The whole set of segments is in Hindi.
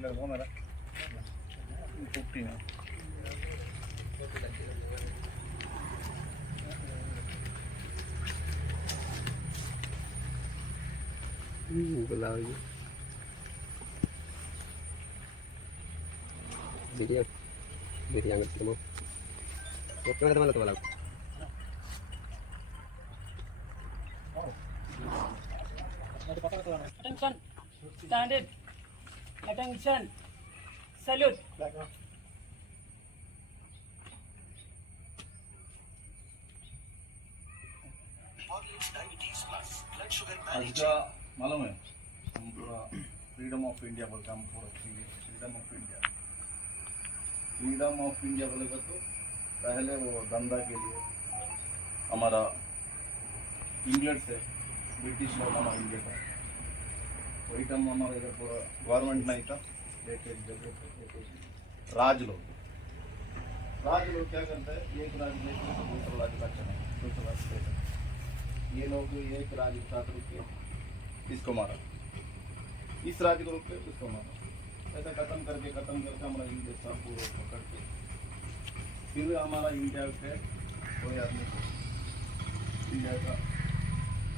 लगो मेरा 50 में बुलाओ जी वीडियो वीडियो में तुम ओके मैं तो बुलाओ Attention, standard. Attention, salute. आज का मालूम है हम पूरा फ्रीडम ऑफ इंडिया बोलते हैं, हम पूरा freedom of India. Freedom of India बोलेगा तो पहले वो धंधा के लिए हमारा इंग्लैंड से ब्रिटिश लोग हमारा इंडिया का वही टाइम हमारा इधर पूरा गवर्नमेंट नहीं था, एक राज लोग क्या करते हैं, एक राज्य लेकर तो दूसरा राज्य का चला, दूसरा राज्य लेकर ये लोग एक राज्य के साथ रुक के इसको मारा, इस राज्य को रुक के उसको मारा, ऐसा खत्म करके हमारा इंडिया सब पूरा पकड़ के फिर हमारा इंडिया के कोई आदमी इंडिया का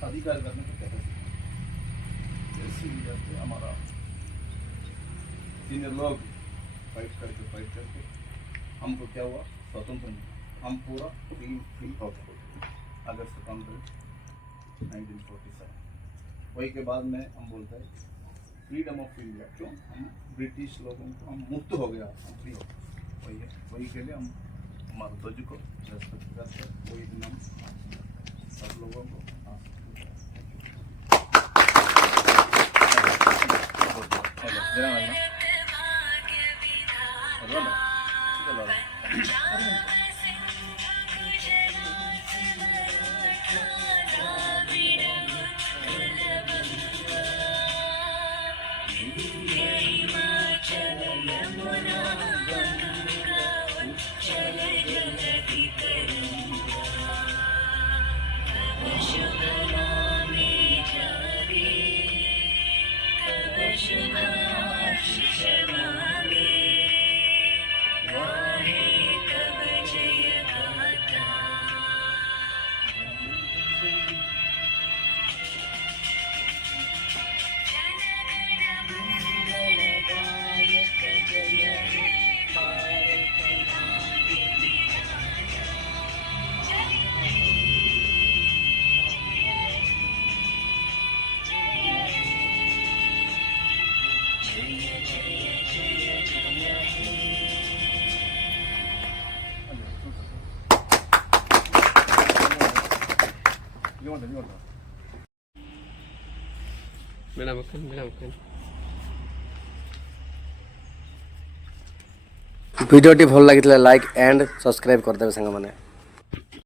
अधिकार करने को कहते हैं। जैसे इंडिया से हमारा सीनियर लोग फाइट करके हमको क्या हुआ, स्वतंत्र मिला, हम पूरा फ्री हो गए अगस्त 15 1947। वही के बाद में हम बोलते हैं फ्रीडम ऑफ इंडिया, क्यों हम ब्रिटिश लोगों को हम मुक्त हो गया, हम फ्री हो वही है, वही के लिए हम हमारे ध्वज को रेस्पेक्ट करते हैं, वही दिन हम सब लोगों को मेरा मक्खन भिडियोटी भल लगी लाइक एंड सब्सक्राइब करदे सांग मैंने।